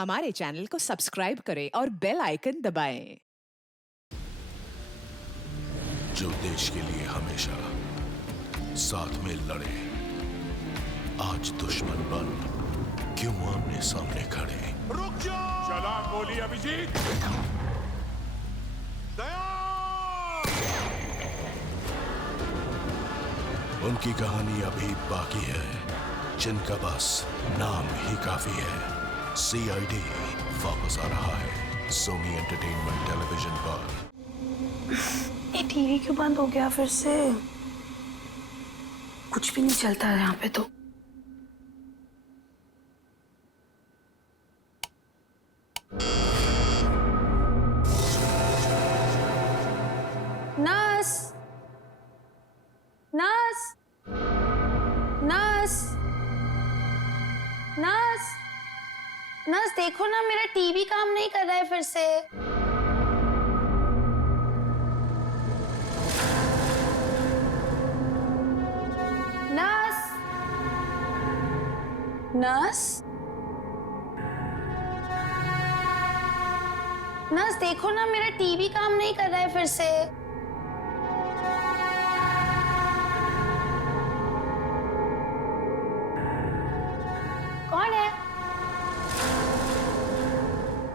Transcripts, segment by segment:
हमारे चैनल को सब्सक्राइब करें और बेल आइकन दबाएं। जो देश के लिए हमेशा साथ में लड़े, आज दुश्मन बन क्यों आमने सामने खड़े। रुक जाओ! चला गोली अभिजीत। दया! उनकी कहानी अभी बाकी है, जिनका बस नाम ही काफी है। CID वापस आ रहा है सोनी एंटरटेनमेंट टेलीविजन पर। ये टीवी क्यों बंद हो गया फिर से? कुछ भी नहीं चलता है यहाँ पे तो। Nurse, nurse, nurse, nurse, nurse देखो ना, मेरा टीवी काम नहीं कर रहा है फिर से। नर्स, नर्स, नर्स देखो ना, मेरा टीवी काम नहीं कर रहा है फिर से। कौन है?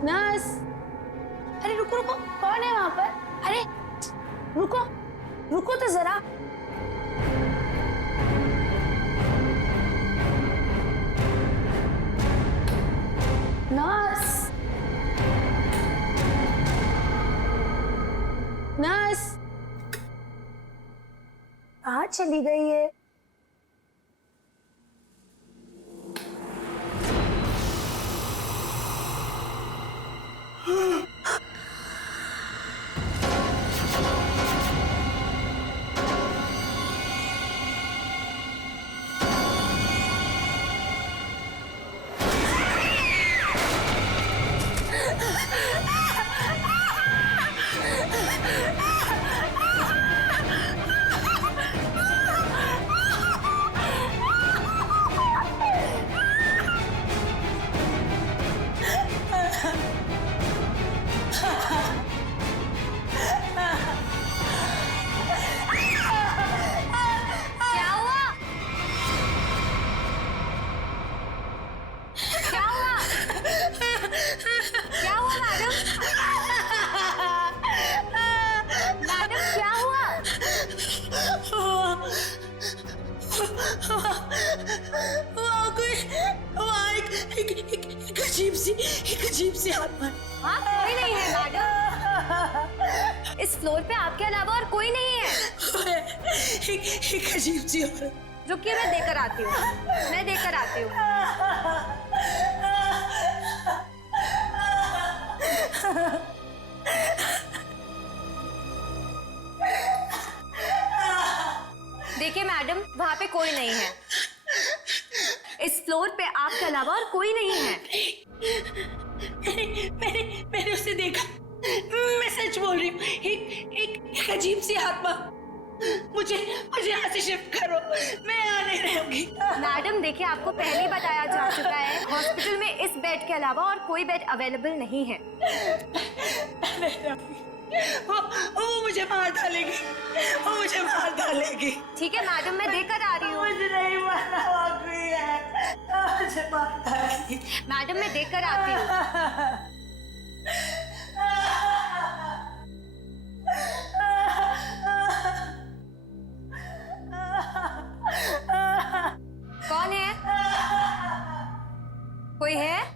नर्स, अरे रुको रुको, कौन है वहां पर? अरे रुको, रुको तो जरा। नर्स, नर्स कहाँ चली गई है? एक अजीब सी आत्मा। हाँ, कोई नहीं है मैडम। इस फ्लोर पे आपके अलावा और कोई नहीं है। एक अजीब सी औरत। रुकिए, मैं देकर आती हूँ, मैं देकर आती हूँ। देखिए मैडम, वहाँ पे कोई नहीं है। इस फ्लोर पे आपके अलावा और कोई नहीं है। मैंने उसे देखा, मैं सच बोल रही हूँ। एक अजीब सी आत्मा। मुझे यहाँ से शिफ्ट करो, मैं यहाँ नहीं रहूंगी। मैडम देखिए, आपको पहले ही बताया जा चुका है, हॉस्पिटल में इस बेड के अलावा और कोई बेड अवेलेबल नहीं है। वो मुझे मार डालेगी, वो मुझे मार डालेगी। ठीक है मैडम, मैं देकर आ रही हूँ। मुझे नहीं मारना, मुझे मार डालेगी। मैडम मैं देकर आती हूँ। कौन है? कोई है?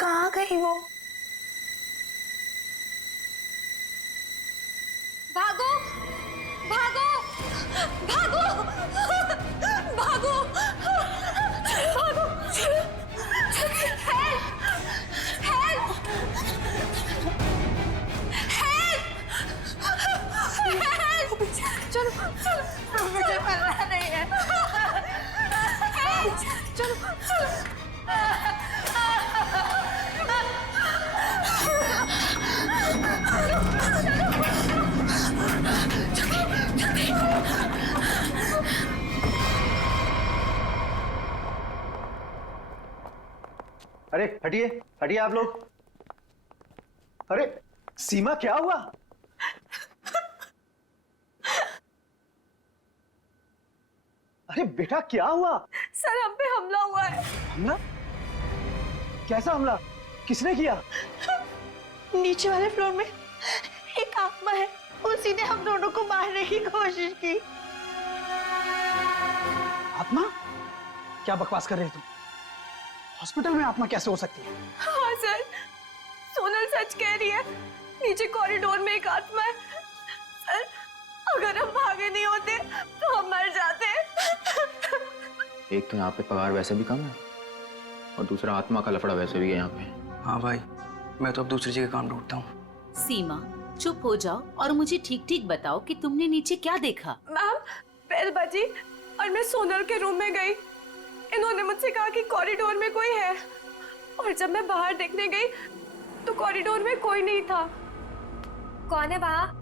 कहाँ गई वो? भागो, भागो, भागो, भागो, भागो। हेल्प, हेल्प, हेल्प, चलो, चलो, मुझे मरना नहीं है। अरे हटिए हटिए आप लोग। अरे सीमा क्या हुआ? अरे बेटा क्या हुआ? सर हम पे हमला हुआ है। हमला? कैसा हमला? किसने किया? नीचे वाले फ्लोर में एक आत्मा है, उसी ने हम दोनों को मारने की कोशिश की। आत्मा? क्या बकवास कर रहे हो तुम? हॉस्पिटल में आत्मा कैसे हो सकती है? हाँ सर, सोनल सच कह रही है। नीचे कॉरिडोर में एक आत्मा है। सर अगर हम भागे नहीं होते तो हम मर जाते। एक तो यहाँ पे पगार वैसे भी कम है और दूसरा आत्मा का लफड़ा वैसे भी है यहाँ पे। हाँ भाई, मैं तो अब दूसरी जगह काम ढूंढता हूँ। सीमा चुप हो जाओ और मुझे ठीक ठीक बताओ कि तुमने नीचे क्या देखा। मैम बेल बजी और मैं सोनल के रूम में गई। इन्होंने मुझसे कहा कि कॉरिडोर में कोई है, और जब मैं बाहर देखने गई तो कॉरिडोर में कोई नहीं था। कौन है वहाँ?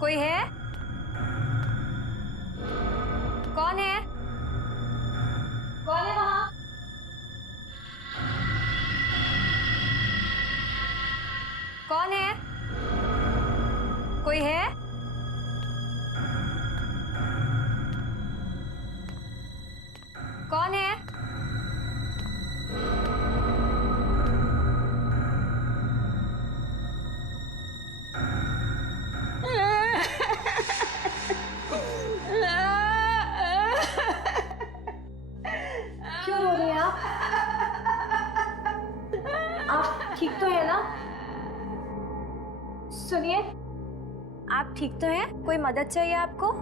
कोई है? कौन है? कौन है वहाँ? कौन है? कोई है? कौन है? क्यों रो रहे हैं आप? आप ठीक तो है ना? सुनिए, आप ठीक तो हैं? कोई मदद चाहिए आपको?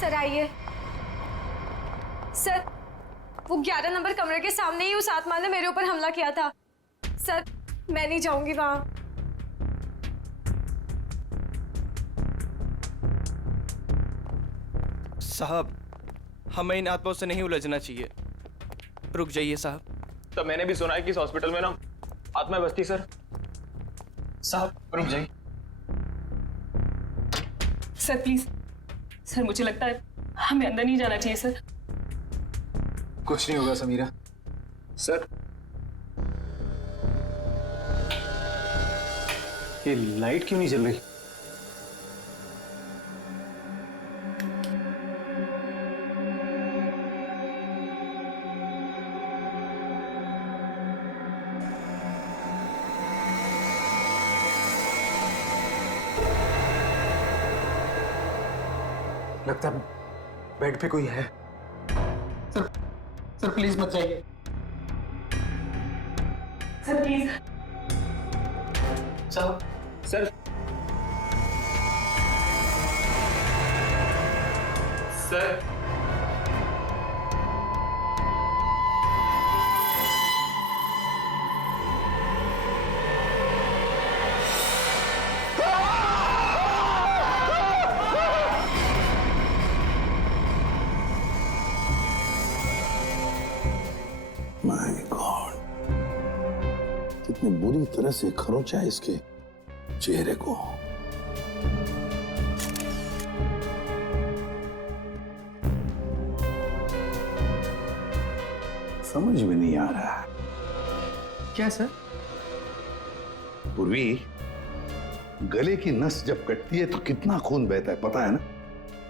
सर आइए। सर वो 11 नंबर कमरे के सामने ही उस आत्मा ने मेरे ऊपर हमला किया था। सर मैं नहीं जाऊंगी वहां। साहब हमें इन आत्माओं से नहीं उलझना चाहिए। रुक जाइए साहब। तो मैंने भी सुना है कि इस हॉस्पिटल में ना आत्मा बसती सर। साहब रुक जाइए। सर प्लीज, सर मुझे लगता है हमें अंदर नहीं जाना चाहिए सर। कुछ नहीं होगा समीरा। सर ये लाइट क्यों नहीं जल रही? लगता है बेड पे कोई है। सर प्लीज मत जाइए। Sir please. साहब सर सर माय गॉड, कितनी बुरी तरह से खरोंचा है इसके चेहरे को। समझ में नहीं आ रहा। क्या सर? पूर्वी, गले की नस जब कटती है तो कितना खून बहता है पता है ना?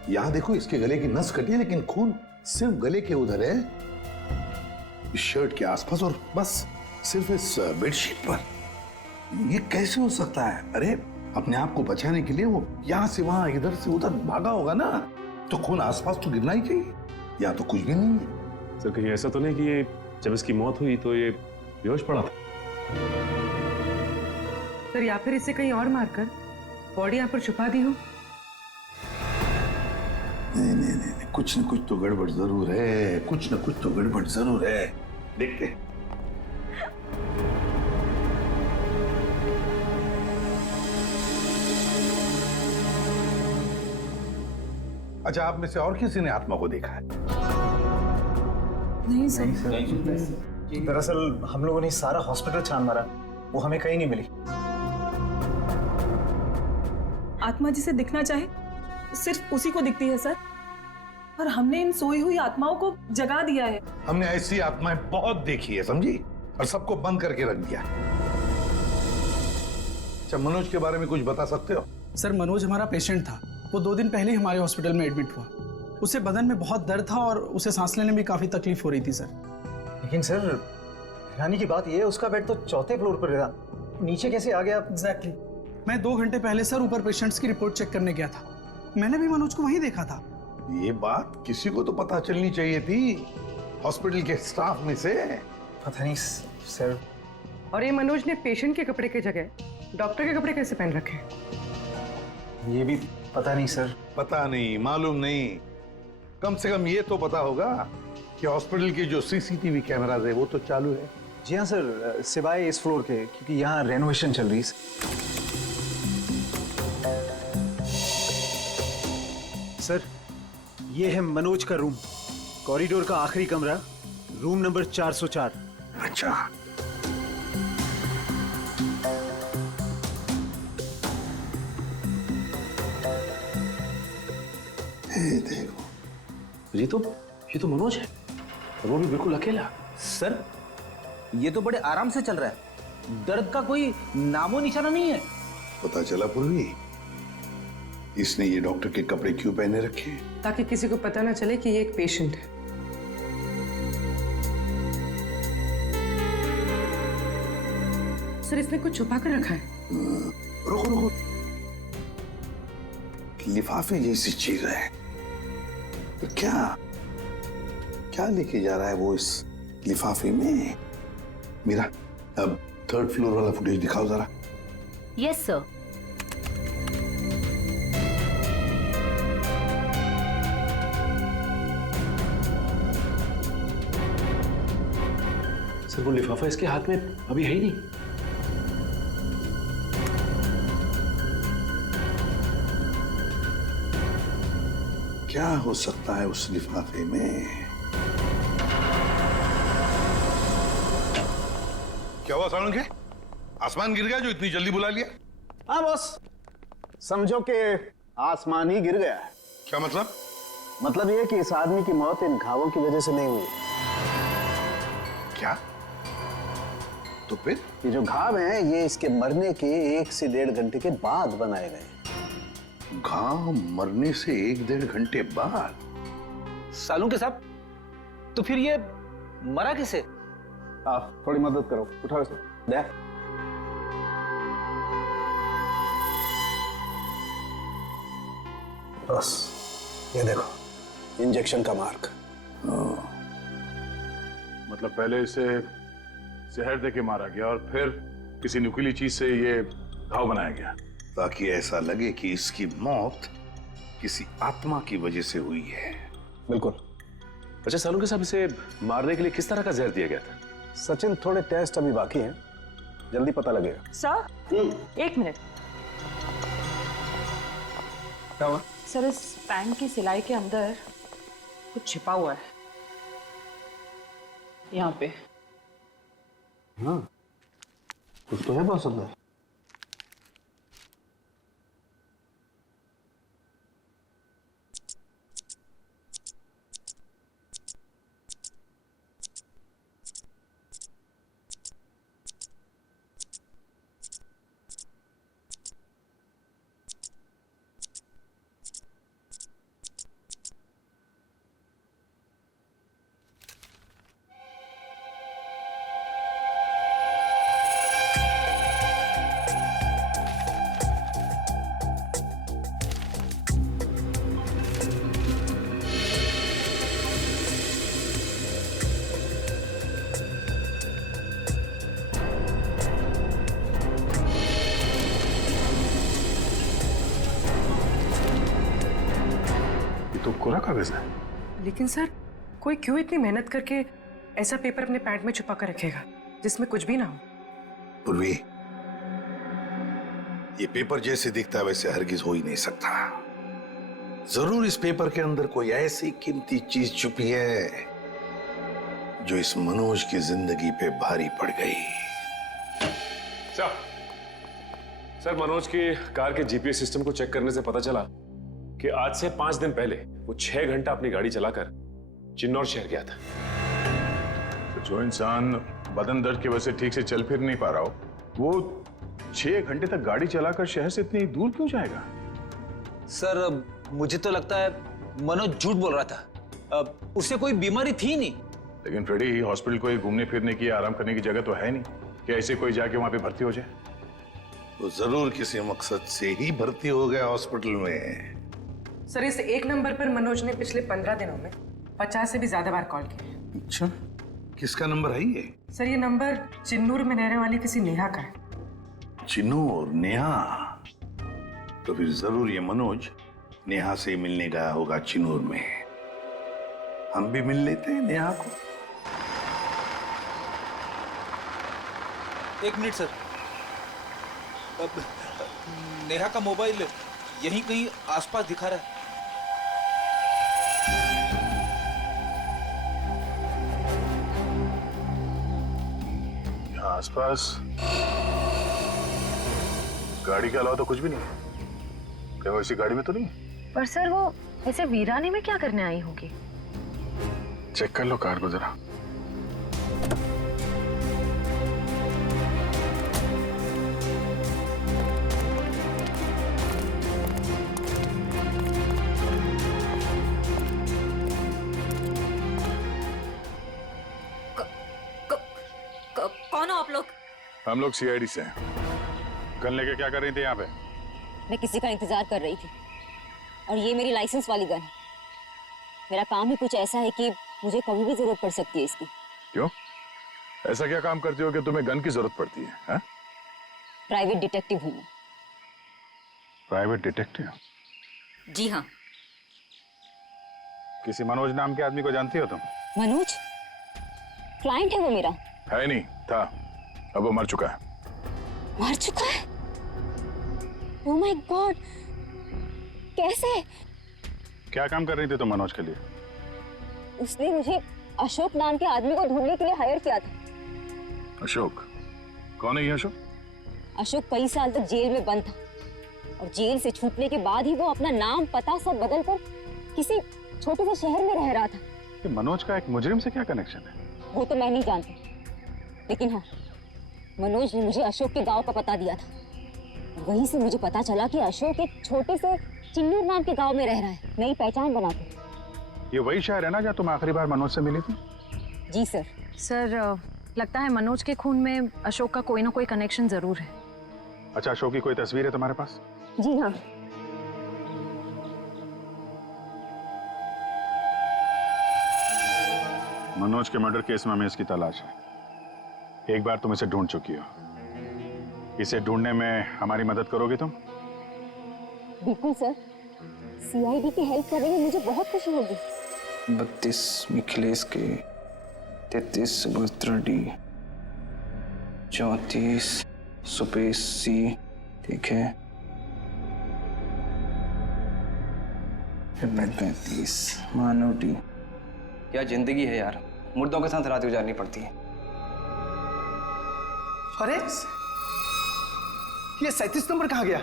यहां देखो, इसके गले की नस कटी है लेकिन खून सिर्फ गले के उधर है, इस शर्ट के आसपास, और बस सिर्फ इस बेडशीट पर। ये कैसे हो सकता है? अरे अपने आप को बचाने के लिए वो यहां से वहां इधर से उधर भागा होगा ना, तो खून आसपास तो गिरना ही चाहिए, या तो कुछ भी नहीं है। सर कहीं ऐसा तो नहीं कि ये जब इसकी मौत हुई तो ये बेहोश पड़ा था? सर या फिर इसे कहीं और मारकर बॉडी यहाँ पर छुपा दी हो। नहीं नहीं नहीं, कुछ न कुछ तो गड़बड़ जरूर है, कुछ न कुछ तो गड़बड़ जरूर है। देखते हैं। अच्छा, आप में से और किसी ने आत्मा को देखा है? नहीं सर। दरअसल हम लोगों ने सारा हॉस्पिटल छान मारा, वो हमें कहीं नहीं मिली। आत्मा जिसे दिखना चाहे सिर्फ उसी को दिखती है सर, और हमने इन सोई हुई आत्माओं को जगा दिया है। हमने ऐसी आत्माएं बहुत देखी है, समझी, और सबको बंद करके रख दिया। अच्छा, मनोज के बारे में कुछ बता सकते हो? सर, मनोज हमारा पेशेंट था। वो 2 दिन पहले ही हमारे हॉस्पिटल में एडमिट हुआ। उसे बदन में बहुत दर्द था और उसे सांस लेने में काफी तकलीफ हो रही थी सर। लेकिन सर, हैरानी की बात यह है उसका बेड तो 4थे फ्लोर पर था, नीचे कैसे आ गया? एग्जैक्टली। मैं 2 घंटे पहले सर ऊपर पेशेंट्स की रिपोर्ट चेक करने गया था। मैंने भी मनोज को वहीं देखा था। ये बात किसी को तो पता चलनी चाहिए थी, हॉस्पिटल के स्टाफ में से। पता नहीं सर। और ये मनोज ने पेशेंट के कपड़े की जगह डॉक्टर के कपड़े कैसे पहन रखे? ये भी पता नहीं सर। पता नहीं, मालूम नहीं, कम से कम ये तो पता होगा कि हॉस्पिटल के जो सीसीटीवी कैमराज है वो तो चालू है। जी हाँ सर, सिवाय इस फ्लोर के, क्योंकि यहाँ रेनोवेशन चल रही है। सर, ये है मनोज का रूम, कॉरिडोर का आखिरी कमरा, रूम नंबर 404। अच्छा, देखो, ये तो मनोज है, और वो भी बिल्कुल अकेला। सर, ये तो बड़े आराम से चल रहा है, दर्द का कोई नामो निशाना नहीं है। पता चला पूर्वी, इसने ये डॉक्टर के कपड़े क्यों पहने रखे? ताकि किसी को पता ना चले कि ये एक पेशेंट है। सर, इसने कुछ छुपा कर रखा है। रुको, लिफाफे जैसी चीज है, तो क्या लेके जा रहा है वो इस लिफाफे में? मेरा अब 3rd फ्लोर वाला फुटेज दिखाओ जरा। Yes sir. सर, वो लिफाफा इसके हाथ में अभी है ही नहीं। क्या हो सकता है उस लिफाफे में? क्या हुआ सालुंखे? आसमान गिर गया जो इतनी जल्दी बुला लिया? हाँ बॉस, समझो कि आसमान ही गिर गया है। क्या मतलब? मतलब ये कि इस आदमी की मौत इन घावों की वजह से नहीं हुई। क्या? तो फिर? ये जो घाव हैं, ये इसके मरने के 1 से 1.5 घंटे के बाद बनाए गए। घाव मरने से 1-1.5 घंटे बाद? सालुंखे साहब, तो फिर ये मरा कैसे? आप थोड़ी मदद करो, उठाओ इसे। दे। बस ये देखो, इंजेक्शन का मार्क। मतलब पहले इसे जहर देके मारा गया और फिर किसी नुकीली चीज से ये घाव बनाया गया, ताकि ऐसा लगे कि इसकी मौत किसी आत्मा की वजह से हुई है। बिल्कुल। अच्छा सालुंखे साहब, इसे मारने के लिए किस तरह का जहर दिया गया था? सचिन, थोड़े टेस्ट अभी बाकी हैं, जल्दी पता लगेगा। Sir, 1 minute. क्या हुआ? सर, इस पैंट की सिलाई के अंदर कुछ छिपा हुआ है, यहाँ पे। हाँ, कुछ तो है बॉस अंदर। तो कोरा कागज है। लेकिन सर, कोई क्यों इतनी मेहनत करके ऐसा पेपर अपने पैंट में छुपा कर रखेगा जिसमें कुछ भी ना हो? पूर्वी, ये पेपर जैसे दिखता है वैसे हरगिज हो ही नहीं सकता। जरूर इस पेपर के अंदर कोई ऐसी कीमती चीज छुपी है जो इस मनोज की जिंदगी पे भारी पड़ गई। सर, मनोज की कार के जीपीएस सिस्टम को चेक करने से पता चला कि आज से 5 दिन पहले वो 6 घंटा अपनी गाड़ी चलाकर चिन्नौर शहर गया था। तो जो इंसान बदन दर्द की वजह से ठीक से चल फिर नहीं पा रहा हो, वो 6 घंटे तक गाड़ी चलाकर शहर से इतनी दूर क्यों जाएगा? सर, मुझे तो लगता है मनोज झूठ बोल रहा था। उसे कोई बीमारी थी नहीं। लेकिन फ्रेडी, हॉस्पिटल कोई घूमने फिरने की, आराम करने की जगह तो है नहीं कि ऐसे कोई जाके वहां पे भर्ती हो जाए। वो जरूर किसी मकसद से ही भर्ती हो गया हॉस्पिटल में। सर, इस एक नंबर पर मनोज ने पिछले 15 दिनों में 50 से भी ज्यादा बार कॉल किया। अच्छा, किसका नंबर है ये? सर, ये नंबर चिन्नूर में रहने वाली किसी नेहा का है। चिन्नूर? नेहा? तो फिर जरूर ये मनोज नेहा से मिलने गया होगा चिन्नूर में। हम भी मिल लेते हैं नेहा को। 1 मिनट सर। अब नेहा का मोबाइल यहीं कहीं आसपास दिखा रहा है। यहाँ आसपास गाड़ी के अलावा तो कुछ भी नहीं है। क्या वो इसी गाड़ी में तो नहीं? पर सर, वो ऐसे वीराने में क्या करने आई होगी? चेक कर लो कार को जरा। कौन हो आप लोग? हम लोग सीआईडी से हैं। गन लेके क्या कर रही थी यहाँ पे? मैं किसी का इंतजार कर रही थी और ये मेरी लाइसेंस वाली गन है। मेरा काम ही कुछ ऐसा है कि मुझे कभी भी जरूरत पड़ सकती है इसकी। क्यों? ऐसा क्या काम करती हो कि तुम्हें गन की जरूरत पड़ती है? हा? प्राइवेट डिटेक्टिव हूँ मैं। Private detective? जी हाँ। किसी मनोज नाम के आदमी को जानती हो तुम? मनोज? क्लाइंट है वो मेरा। है नहीं, था। अब वो मर चुका है। मर चुका है? ओह माय गॉड, कैसे? क्या काम कर रही थी तुम मनोज के लिए? उसने मुझे अशोक नाम के आदमी को ढूंढने के लिए हायर किया था। अशोक? कौन है ये अशोक? अशोक कई साल तक जेल में बंद था और जेल से छूटने के बाद ही वो अपना नाम पता सब बदल कर किसी छोटे से शहर में रह रहा था। कि मनोज का एक मुजरिम से क्या कनेक्शन है? वो तो मैं नहीं जानती, लेकिन हाँ, मनोज ने मुझे अशोक के गांव का पता दिया था। वहीं से मुझे पता चला कि अशोक एक छोटे से चिन्नूर नाम के गांव में रह रहा है, नई पहचान बना के। ये वही शहर है ना जहाँ तुम आखिरी बार मनोज से मिली थी? जी सर। सर, लगता है मनोज के खून में अशोक का कोई ना कोई कनेक्शन जरूर है। अच्छा, अशोक की कोई तस्वीर है तुम्हारे पास? जी हाँ। मनोज के मर्डर केस में हमें इसकी तलाश है। एक बार तुम इसे ढूंढ चुकी हो, इसे ढूंढने में हमारी मदद करोगे तुम? बिल्कुल सर, सीआईडी की हेल्प करेंगे, मुझे बहुत खुशी होगी। 32 मिखिलेश के, 33 सुभद्रा डी, 34 सुपेश सी, ठीक है, 35 मानव डी। क्या जिंदगी है यार, मुर्दों के साथ रात गुजारनी पड़ती है। अरे ये 37 नंबर कहाँ गया?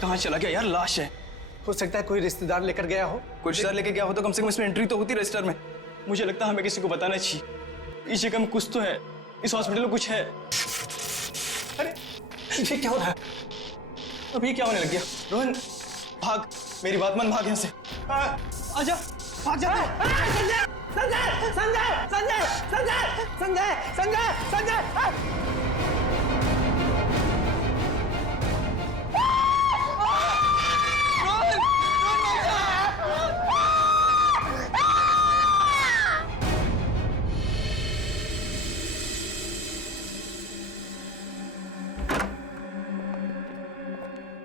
कहाँ चला गया यार? लाश है। हो सकता है कोई रिश्तेदार लेकर गया हो। कोई रिश्तेदार लेके गया हो तो कम से कम इसमें एंट्री तो होती रजिस्टर में। मुझे लगता है हमें किसी को बताना चाहिए। इस जगह में कुछ तो है, इस हॉस्पिटल में कुछ है। अरे ये क्या हो रहा है? अब ये क्या होने लग गया? रोहन भाग, मेरी बात मान, भाग यहाँ से। आजा, भाग जा। संजय संजय संजय संजय संजय संजय संजय संजय।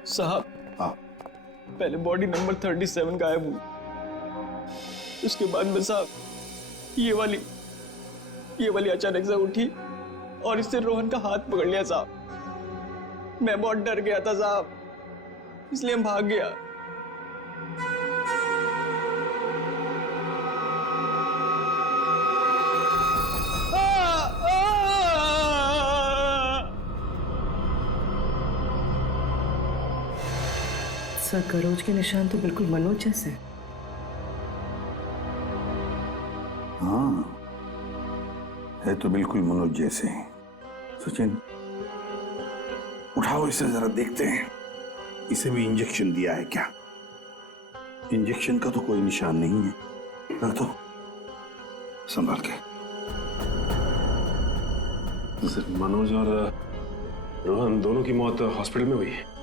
साहब, पहले बॉडी नंबर 37 गायब हुई, उसके बाद में साहब ये वाली अचानक से उठी और इससे रोहन का हाथ पकड़ लिया साहब। मैं बहुत डर गया था साहब, इसलिए हम भाग गया। सर करोज के निशान तो बिल्कुल मनोज जैसे हैं। हाँ, है तो बिल्कुल मनोज जैसे हैं। सचिन, उठाओ इसे जरा देखते हैं, इसे भी इंजेक्शन दिया है क्या? इंजेक्शन का तो कोई निशान नहीं है। रख दो, संभाल के। सर, मनोज और रोहन दोनों की मौत हॉस्पिटल में हुई है।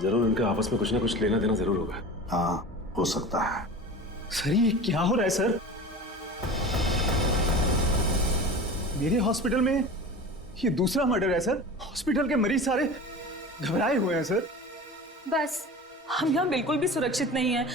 जरूर इनका आपस में कुछ ना कुछ लेना देना जरूर होगा। हाँ, हो सकता है। सर ये क्या हो रहा है सर? मेरे हॉस्पिटल में ये दूसरा मर्डर है सर। हॉस्पिटल के मरीज सारे घबराए हुए हैं सर। बस हम यहाँ बिल्कुल भी सुरक्षित नहीं है।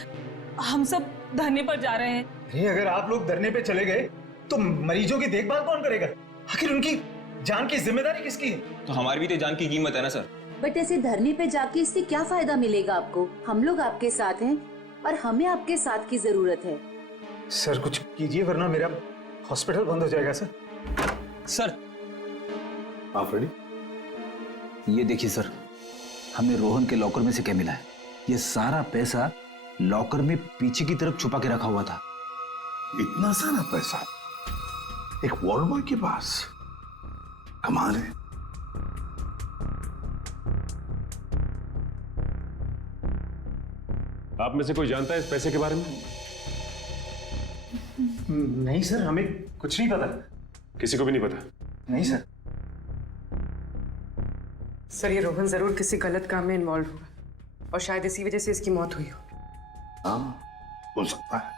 हम सब धरने पर जा रहे हैं। अरे अगर आप लोग धरने पे चले गए तो मरीजों की देखभाल कौन करेगा? आखिर उनकी जान की जिम्मेदारी किसकी है? तो हमारी भी तो जान की कीमत है ना सर। बट ऐसे धरने पे जाके इससे क्या फायदा मिलेगा आपको? हम लोग आपके साथ हैं और हमें आपके साथ की जरूरत है। सर कुछ कीजिए वरना मेरा हॉस्पिटल बंद हो जाएगा सर। सर आप रेडी? ये देखिए सर, हमें रोहन के लॉकर में से क्या मिला है। ये सारा पैसा लॉकर में पीछे की तरफ छुपा के रखा हुआ था। इतना सारा पैसा एक वार्ड बॉय के पास? कमाल है। आप में से कोई जानता है इस पैसे के बारे में? नहीं सर, हमें कुछ नहीं पता। किसी को भी नहीं पता? नहीं सर। सर ये रोहन जरूर किसी गलत काम में इन्वॉल्व होगा और शायद इसी वजह से इसकी मौत हुई हो। हाँ, हो सकता है।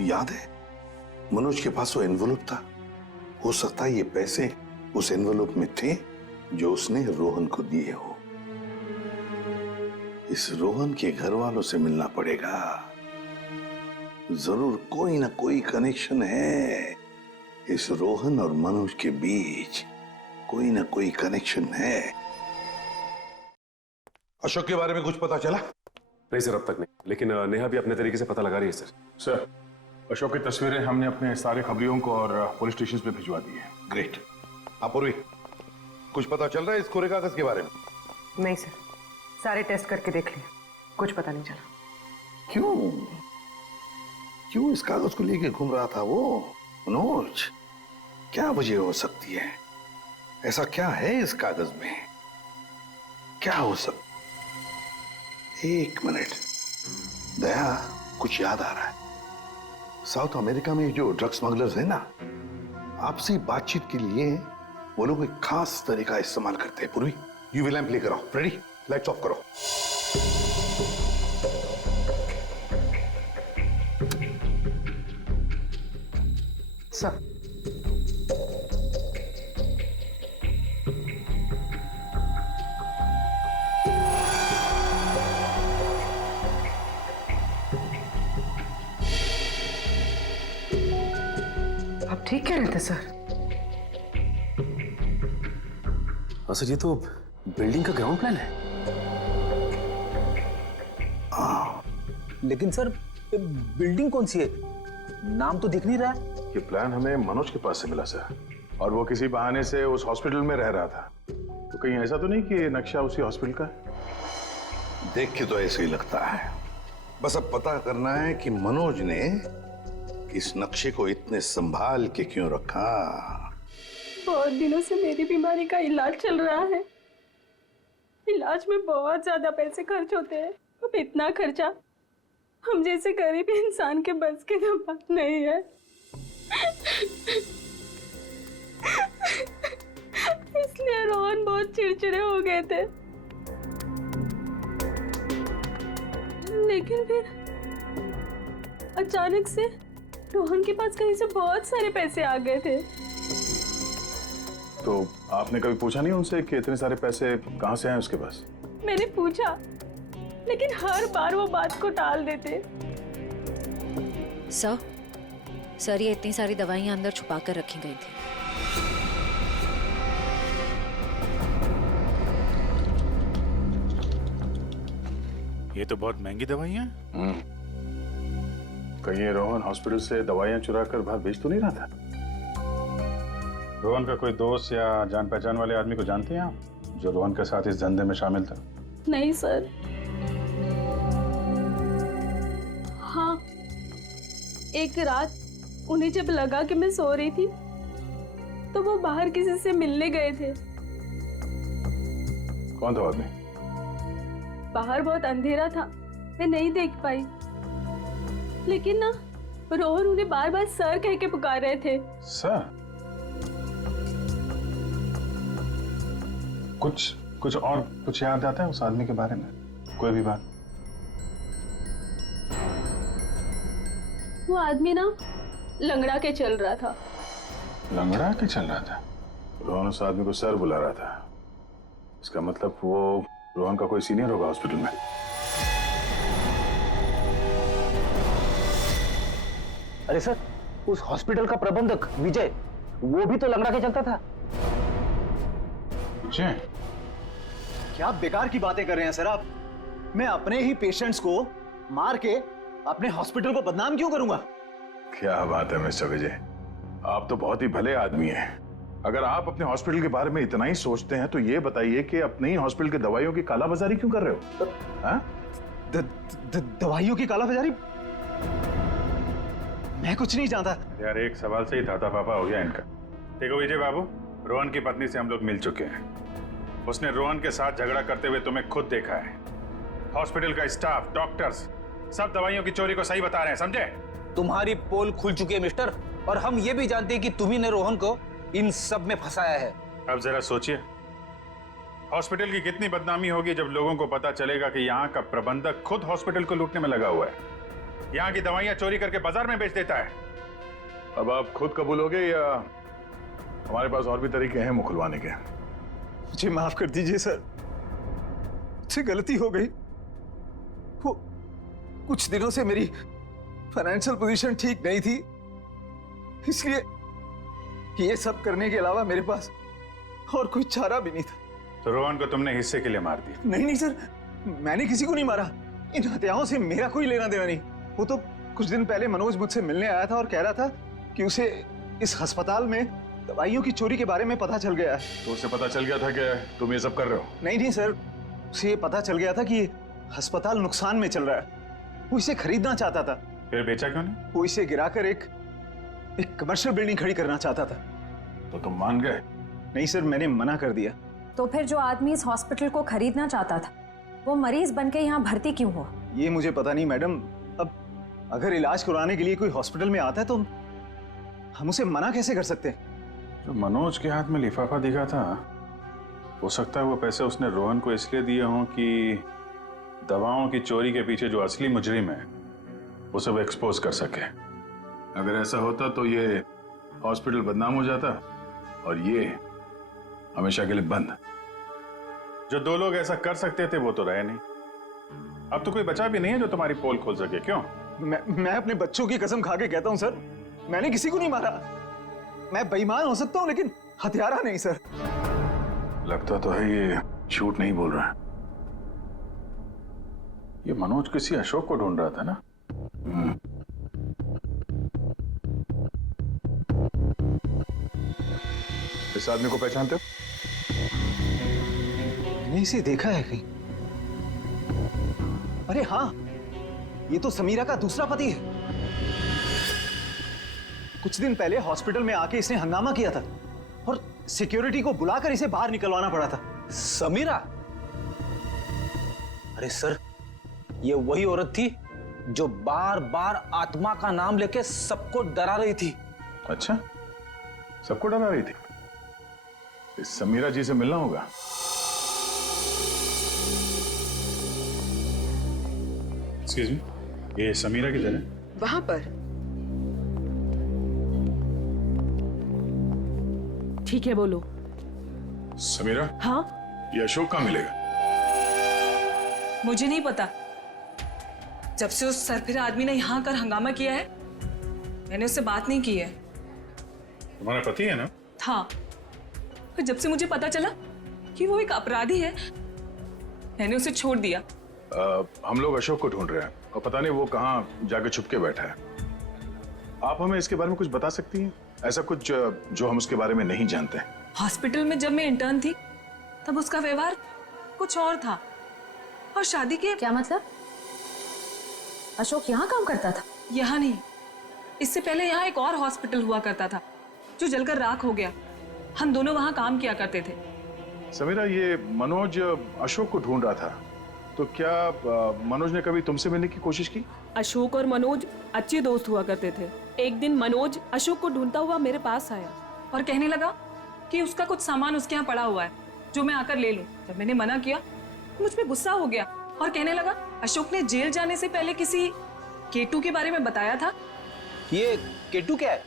याद है मनोज के पास वो एनवेलप था। हो सकता है ये पैसे उस एनवेलप में थे जो उसने रोहन को दिए हो। इस रोहन के घर वालों से मिलना पड़ेगा। जरूर कोई ना कोई कनेक्शन है इस रोहन और मनोज के बीच। कोई ना कोई कनेक्शन है। अशोक के बारे में कुछ पता चला? नहीं सर, अब तक नहीं, लेकिन नेहा भी अपने तरीके से पता लगा रही है सर। सर, अशोक की तस्वीरें हमने अपने सारे खबरियों को और पुलिस स्टेशन पे भिजवा दी है। ग्रेट। अपूर्वी, कुछ पता चल रहा है इस कोरे कागज के बारे में? नहीं सर, सारे टेस्ट करके देख लिए, कुछ पता नहीं चला। क्यों क्यों इस कागज को लेके घूम रहा था वो मनोज? क्या वजह हो सकती है? ऐसा क्या है इस कागज में? क्या हो सकता? एक मिनट दया, कुछ याद आ रहा है। साउथ अमेरिका में जो ड्रग स्मगलर्स है ना, आपसी बातचीत के लिए वो लोग एक खास तरीका इस्तेमाल करते हैं। पूर्वी, यूवी लैंप लेकर आओ। रेडी? लाइट्स ऑफ करो। सर आप ठीक कह रहे थे सर। सर ये तो बिल्डिंग का ग्राउंड प्लान है। लेकिन सर बिल्डिंग कौन सी है? नाम तो दिख नहीं रहा है। ये प्लान हमें मनोज के पास से मिला सर, और वो किसी बहाने से उस हॉस्पिटल में रह रहा था। तो कहीं ऐसा तो नहीं कि ये नक्शा उसी हॉस्पिटल का है? देख के तो ऐसे ही लगता है। बस अब पता करना है कि मनोज ने इस नक्शे को इतने संभाल के क्यों रखा। बहुत दिनों से मेरी बीमारी का इलाज चल रहा है। इलाज में बहुत ज्यादा पैसे खर्च होते हैं। अब इतना खर्चा हम जैसे गरीब इंसान के बस की तो बात नहीं है। इसलिए रोहन बहुत चिड़चिड़े हो गए थे। लेकिन फिर अचानक से रोहन के पास कहीं से बहुत सारे पैसे आ गए थे। तो आपने कभी पूछा नहीं उनसे कि इतने सारे पैसे कहाँ से आए उसके पास? मैंने पूछा, लेकिन हर बार वो बात को टाल देते। सर ये इतनी सारी दवाइयां अंदर छुपा कर रखी गई थी। ये तो बहुत महंगी दवाइयां हैं। कहीं ये रोहन हॉस्पिटल से दवाइयां चुरा कर बाहर बेच तो नहीं रहा था? रोहन का कोई दोस्त या जान पहचान वाले आदमी को जानते हैं आप, जो रोहन के साथ इस धंधे में शामिल था? नहीं सर। हाँ, एक रात उन्हें जब लगा कि मैं सो रही थी तो वो बाहर किसी से मिलने गए थे। कौन था आदमी? बाहर बहुत अंधेरा था, मैं नहीं देख पाई, लेकिन ना रोहन उन्हें बार बार सर कह के पुकार रहे थे। सर? कुछ और कुछ याद आता है उस आदमी के बारे में? कोई भी बात? वो आदमी ना लंगड़ा के चल रहा था। लंगड़ा के चल रहा था? रोहन उस आदमी को सर बुला रहा था। इसका मतलब वो रोहन का कोई सीनियर होगा हॉस्पिटल में। अरे सर, उस हॉस्पिटल का प्रबंधक विजय, वो भी तो लंगड़ा के चलता था। विजय? क्या बेकार की बातें कर रहे हैं सर आप? मैं अपने ही पेशेंट्स को मार के अपने हॉस्पिटल को बदनाम क्यों करूंगा? क्या बात है मिस्टर विजय, आप तो बहुत ही भले आदमी हैं। अगर आप अपने हॉस्पिटल के बारे में इतना ही सोचते हैं तो ये बताइए कि अपने ही हॉस्पिटल के दवाइयों की कालाबाजारी क्यों कर रहे हो? हाँ? दवाइयों की कालाबाजारी? मैं कुछ नहीं जानता यार। एक सवाल से ही धाता पापा हो गया इनका। देखो विजय बाबू, रोहन की पत्नी से हम लोग मिल चुके हैं। उसने रोहन के साथ झगड़ा करते हुए तुम्हें खुद देखा है। हॉस्पिटल का स्टाफ, डॉक्टर्स सब दवाइयों की चोरी को सही बता रहे हैं, समझे? तुम्हारी पोल खुल चुकी है मिस्टर, और हम ये भी जानते हैं कि तुम्ही ने रोहन को इन सब में फंसाया है। अब जरा सोचिए, हॉस्पिटल की कितनी बदनामी होगी जब लोगों को पता चलेगा कि यहाँ का प्रबंधक खुद हॉस्पिटल को लूटने में लगा हुआ है, यहाँ की दवाइयाँ चोरी करके बाजार में बेच देता है। अब आप खुद कबूलोगे या हमारे पास और भी तरीके हैं मुंह खुलवाने के? मुझे माफ कर दीजिए सर, मुझसे गलती हो गई। वो कुछ दिनों से मेरी फाइनेंशियल पोजीशन ठीक नहीं थी, इसलिए ये सब करने के अलावा मेरे पास और कोई चारा भी नहीं था। तो रोहन को तुमने हिस्से के लिए मार दिया? नहीं सर, मैंने किसी को नहीं मारा। इन हत्याओं से मेरा कोई लेना देना नहीं। वो तो कुछ दिन पहले मनोज मुझसे मिलने आया था और कह रहा था कि उसे इस अस्पताल में दवाइयों की चोरी के बारे में पता चल गया है। तो उसे पता चल गया था कि तुम ये सब कर रहे हो? नहीं सर, उसे ये पता चल गया था कि अस्पताल नुकसान में चल रहा है। वो इसे खरीदना चाहता था। फिर बेचा क्यों नहीं? वो इसे गिराकर एक कमर्शियल बिल्डिंग खड़ी करना चाहता था। तो तुम मान गए? नहीं सर, मैंने मना कर दिया। तो फिर जो आदमी इस हॉस्पिटल को खरीदना चाहता था वो मरीज बनके यहाँ भर्ती क्यों हुआ? ये मुझे पता नहीं मैडम। अब अगर इलाज कराने के लिए कोई हॉस्पिटल में आता है तो हम उसे मना कैसे कर सकते हैं? जो मनोज के हाथ में लिफाफा दिखा था, हो सकता है वो पैसे उसने रोहन को इसलिए दिए हों कि दवाओं की चोरी के पीछे जो असली मुजरिम है उसे वो एक्सपोज कर सके। अगर ऐसा होता तो ये हॉस्पिटल बदनाम हो जाता और ये हमेशा के लिए बंद। जो दो लोग ऐसा कर सकते थे वो तो रहे नहीं। अब तो कोई बचा भी नहीं है जो तुम्हारी पोल खोल सके। क्यों? मैं अपने बच्चों की कसम खा के कहता हूं सर, मैंने किसी को नहीं मारा। मैं बेईमान हो सकता हूं लेकिन हत्यारा नहीं सर। लगता तो है ये झूठ नहीं बोल रहा है। ये मनोज किसी अशोक को ढूंढ रहा था ना? इस आदमी को पहचानते हो? मैंने इसे देखा है कहीं। अरे हाँ, ये तो समीरा का दूसरा पति है। कुछ दिन पहले हॉस्पिटल में आके इसने हंगामा किया था और सिक्योरिटी को बुलाकर इसे बाहर निकलवाना पड़ा था। समीरा? अरे सर, ये वही औरत थी जो बार बार आत्मा का नाम लेके सबको डरा रही थी। अच्छा, सबको डरा रही थी? इस समीरा जी से मिलना होगा। एक्सक्यूज मी, ये समीरा किधर है? वहां पर। ठीक है, बोलो। समीरा? हाँ? ये अशोक कहाँ मिलेगा? मुझे नहीं पता। जब से उस सरफिरा आदमी ने यहाँ कर हंगामा किया है मैंने उससे बात नहीं की है। तुम्हारा पति है ना? हाँ, जब से मुझे पता चला कि वो एक अपराधी है मैंने उसे छोड़ दिया। हम लोग अशोक को ढूंढ रहे हैं और पता नहीं वो कहाँ जाके छुप के बैठा है। आप हमें इसके बारे में कुछ बता सकती हैं? ऐसा कुछ जो हम उसके बारे में नहीं जानते? हॉस्पिटल में जब मैं इंटर्न थी तब उसका व्यवहार कुछ और था, और शादी के क्या मतलब? अशोक यहाँ काम करता था? यहाँ नहीं, इससे पहले यहाँ एक और हॉस्पिटल हुआ करता था जो जलकर राख हो गया। हम दोनों वहाँ काम किया करते थे। समीरा, ये मनोज अशोक को ढूंढ रहा था, तो क्या मनोज ने कभी तुमसे मिलने की कोशिश की? अशोक और मनोज अच्छे दोस्त हुआ करते थे। एक दिन मनोज अशोक को ढूंढता हुआ मेरे पास आया और कहने लगा कि उसका कुछ सामान उसके यहाँ पड़ा हुआ है जो मैं आकर ले लूं। जब मैंने मना किया मुझ पे गुस्सा हो गया और कहने लगा अशोक ने जेल जाने से पहले किसी केटू के बारे में बताया था। ये केटू क्या है?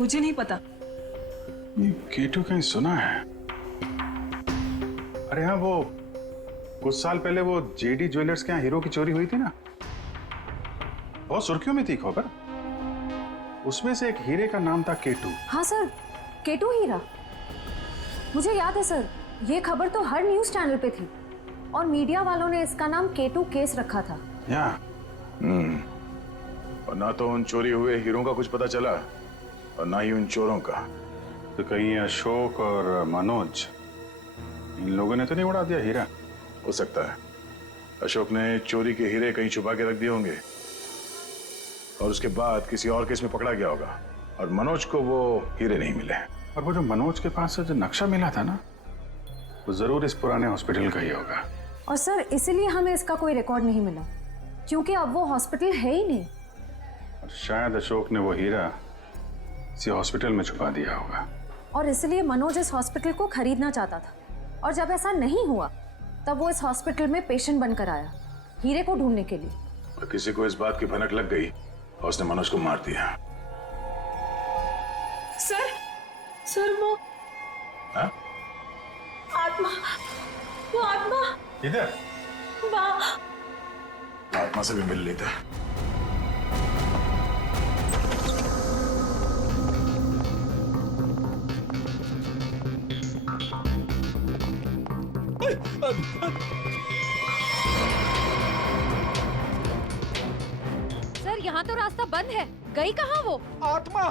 मुझे नहीं पता। ये केटू कहीं सुना है। अरे हाँ, वो कुछ साल पहले वो जेडी ज्वेलर्स के यहाँ हीरो की चोरी हुई थी ना, बहुत सुर्खियों में थी खबर। उसमें से एक हीरे का नाम था केटू। हाँ सर, केटू हीरा, मुझे याद है सर। ये खबर तो हर न्यूज चैनल पे थी और मीडिया वालों ने इसका नाम केटू केस रखा था। और ना तो उन चोरी हुए हीरों का कुछ पता चला और ना ही उन चोरों का। तो कहीं अशोक और मनोज, इन लोगों ने तो नहीं उड़ा दिया हीरा? हो सकता है अशोक ने चोरी के हीरे कहीं छुपा के रख दिए होंगे और उसके बाद किसी और केस में पकड़ा गया होगा और मनोज को वो हीरे नहीं मिले। और वो जो मनोज के पास से जो नक्शा मिला था ना, वो जरूर इस पुराने हॉस्पिटल का ही होगा। और सर इसीलिए हमें इसका कोई रिकॉर्ड नहीं मिला, क्योंकि अब वो हॉस्पिटल है ही नहीं। और शायद अशोक ने वो हीरा इसी हॉस्पिटल में छुपा दिया होगा। और इसलिए मनोज इस हॉस्पिटल को खरीदना चाहता था, और जब ऐसा नहीं हुआ तब वो इस हॉस्पिटल में पेशेंट बनकर आया हीरे को ढूंढने के लिए। और किसी को इस बात की भनक लग गई और उसने मनोज को मार दिया। सर वो हा? आत्मा, वो आत्मा इधर वहाँ। आत्मा से भी मिल लेता। सर यहाँ तो रास्ता बंद है, गई कहाँ वो? आत्मा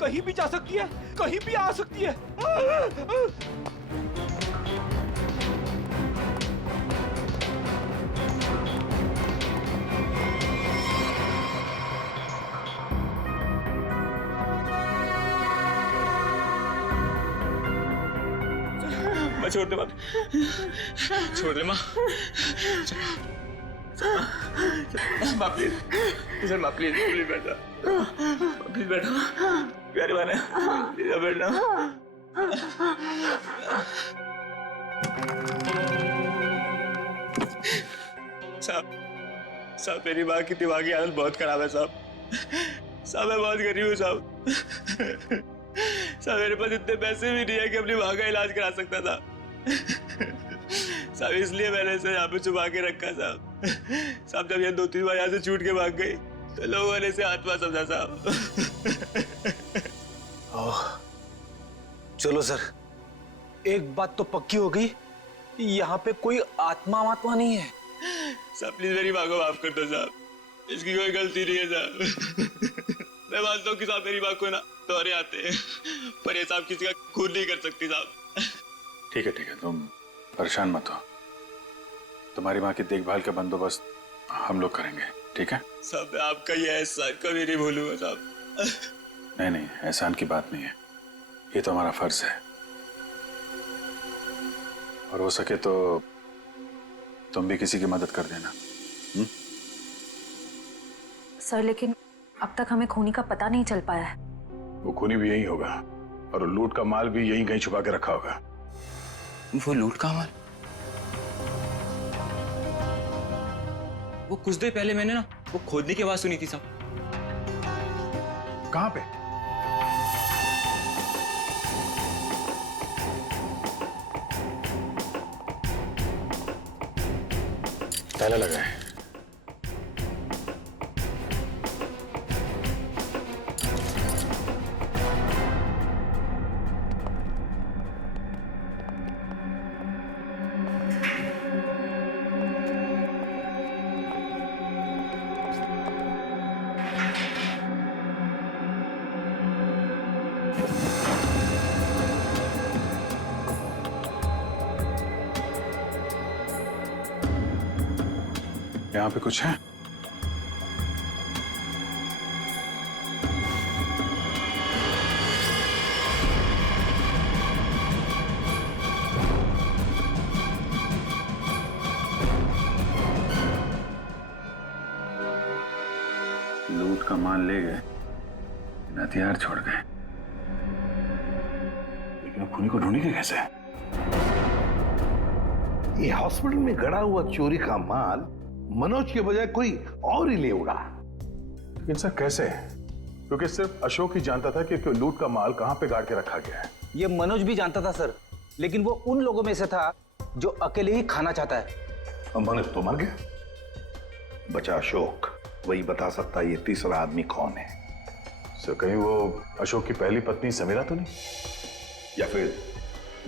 कहीं भी जा सकती है, कहीं भी आ सकती है। माँ छोड़ दे, माँ छोड़ दे, माँ माँ प्लीज, सर माँ प्लीज, प्लीज बैठो, प्लीज बैठो, प्यारी बहन, प्लीज बैठो। साहब मेरी माँ की दिमागी हालत बहुत खराब है साहब। मैं बहुत गरीब हूँ साहब। मेरे पास इतने पैसे भी नहीं है कि अपनी माँ का इलाज करा सकता था साहब, इसलिए मैंने इसे यहाँ पे छुपा के रखा साहब। जब ये 2-3 बार यहाँ से छूट के भाग गई तो लोगों ने इसे आत्मा समझा साहब। चलो सर, एक बात तो पक्की हो गई, यहाँ पे कोई आत्मा नहीं है। साहब प्लीज मेरी माँ को माफ कर दो साहब, इसकी कोई गलती नहीं है साहब। मैं मानता हूँ कि साहब मेरी माँ को ना दौरे आते हैं, पर ये साहब किसी का खून नहीं कर सकती साहब। ठीक है, तुम परेशान मत हो। तुम्हारी माँ की देखभाल का बंदोबस्त हम लोग करेंगे, ठीक है? साहब मैं आपका ये एहसान कभी नहीं भूलूंगा साहब। नहीं, एहसान की बात नहीं है, ये तो हमारा फर्ज है। और हो सके तो तुम भी किसी की मदद कर देना। सर लेकिन अब तक हमें खूनी का पता नहीं चल पाया है। वो खूनी भी यही होगा और लूट का माल भी यहीं कहीं छुपा के रखा होगा। वो लूट का माल? वो कुछ देर पहले मैंने ना वो खोदने की आवाज सुनी थी साहब। कहाँ पे? ताला लगा है। यहाँ पे कुछ है? लूट का माल ले गए, हथियार छोड़ गए, लेकिन अब खूनी को ढूंढेंगे कैसे? ये हॉस्पिटल में गड़ा हुआ चोरी का माल मनोज के बजाय कोई और ही ले उड़ा। लेकिन सर कैसे? क्योंकि सिर्फ अशोक ही जानता था कि लूट का माल कहां पे गाड़ के रखा गया है। ये मनोज भी जानता था सर, लेकिन वो उन लोगों में से था जो अकेले ही खाना चाहता है। मनोज तो मर गया, बचा अशोक। वही बता सकता है ये तीसरा आदमी कौन है। सर कहीं वो अशोक की पहली पत्नी समीरा तो नहीं? या फिर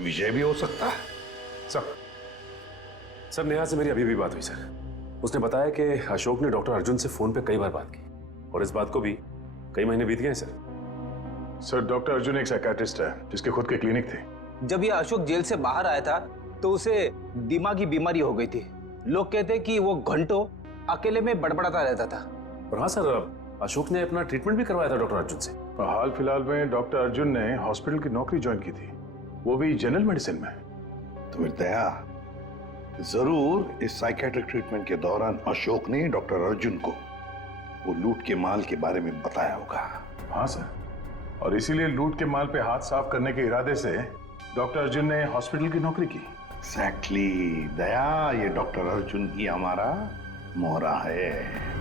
विजय भी हो सकता है। सर नेहा से मेरी अभी भी बात हुई सर। उसने बताया कि अशोक ने डॉक्टर अर्जुन से फोन पे कई बार बात की और इस बात को भी कई महीने बीत गए सर। सर डॉक्टर अर्जुन एक साइकियाट्रिस्ट है जिसके खुद के क्लिनिक थे। जब ये अशोक जेल से बाहर आया था तो उसे दिमागी बीमारी हो गई थी। लोग कहते कि वो घंटों अकेले में बड़बड़ाता रहता था। और हाँ सर, अशोक ने अपना ट्रीटमेंट भी करवाया था डॉक्टर अर्जुन से। हाल फिलहाल में डॉक्टर अर्जुन ने हॉस्पिटल की नौकरी ज्वाइन की थी, वो भी जनरल मेडिसिन में। तो फिर दया जरूर इस साइकियाट्रिक ट्रीटमेंट के दौरान अशोक ने डॉक्टर अर्जुन को वो लूट के माल के बारे में बताया होगा। हाँ सर, और इसीलिए लूट के माल पे हाथ साफ करने के इरादे से डॉक्टर अर्जुन ने हॉस्पिटल की नौकरी की। एग्जैक्टली दया, ये डॉक्टर अर्जुन ही हमारा मोहरा है।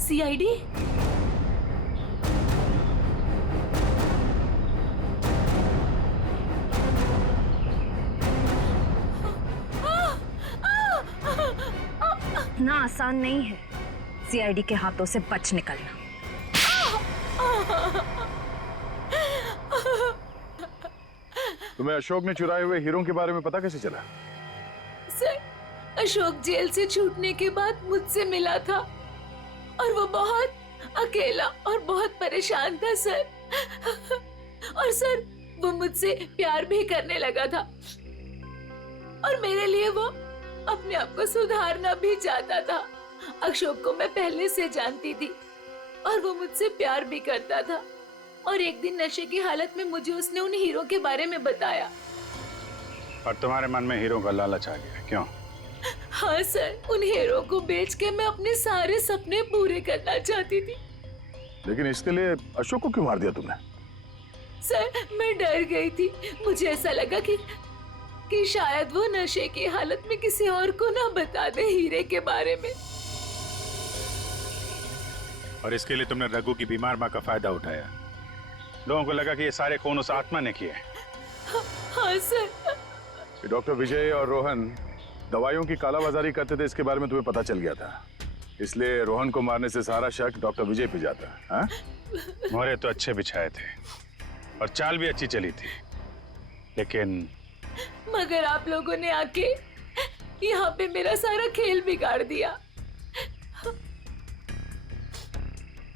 सीआईडी? इतना आसान नहीं है सीआईडी के हाथों से बच निकलना। तुम्हें अशोक ने चुराए हुए हीरों के बारे में पता कैसे चला? सर, अशोक जेल से छूटने के बाद मुझसे मिला था और वो बहुत अकेला और बहुत परेशान था सर। और सर वो मुझसे प्यार भी करने लगा था और मेरे लिए वो अपने आप को सुधारना भी चाहता था। अशोक को मैं पहले से जानती थी और वो मुझसे प्यार भी करता था। और एक दिन नशे की हालत में मुझे उसने उन हीरो के बारे में बताया। और तुम्हारे मन में हीरो का लालच आ गया, क्यों? हाँ सर, उन हीरो को बेच के मैं अपने सारे सपने पूरे करना चाहती थी। लेकिन इसके लिए अशोक को क्यों मार दिया तुमने? सर मैं डर गई थी। मुझे ऐसा लगा कि शायद वो नशे की हालत में किसी और को ना बता दे हीरे के बारे में। और इसके लिए तुमने रघु की बीमार माँ का फायदा उठाया। लोगों को लगा कि ये सारे खून उस आत्मा ने किए। हाँ सर। डॉक्टर विजय और रोहन दवाइयों की कालाबाजारी करते थे, इसके बारे में तुम्हें पता चल गया था, इसलिए रोहन को मारने से सारा शक डॉक्टर विजय पे जाता। हाँ? मोहरे तो अच्छे बिछाए थे और चाल भी अच्छी चली थी, लेकिन मगर आप लोगों ने आके यहाँ पे मेरा सारा खेल बिगाड़ दिया।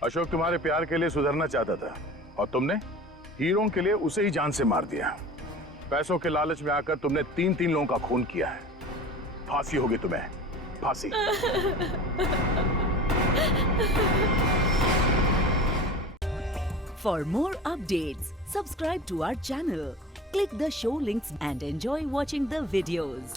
अशोक तुम्हारे प्यार के लिए सुधरना चाहता था और तुमने हीरों के लिए उसे ही जान से मार दिया। पैसों के लालच में आकर तुमने 3 लोगों का खून किया है। फांसी होगी तुम्हें, फांसी। For more updates, subscribe to our channel, click the show links and enjoy watching the videos.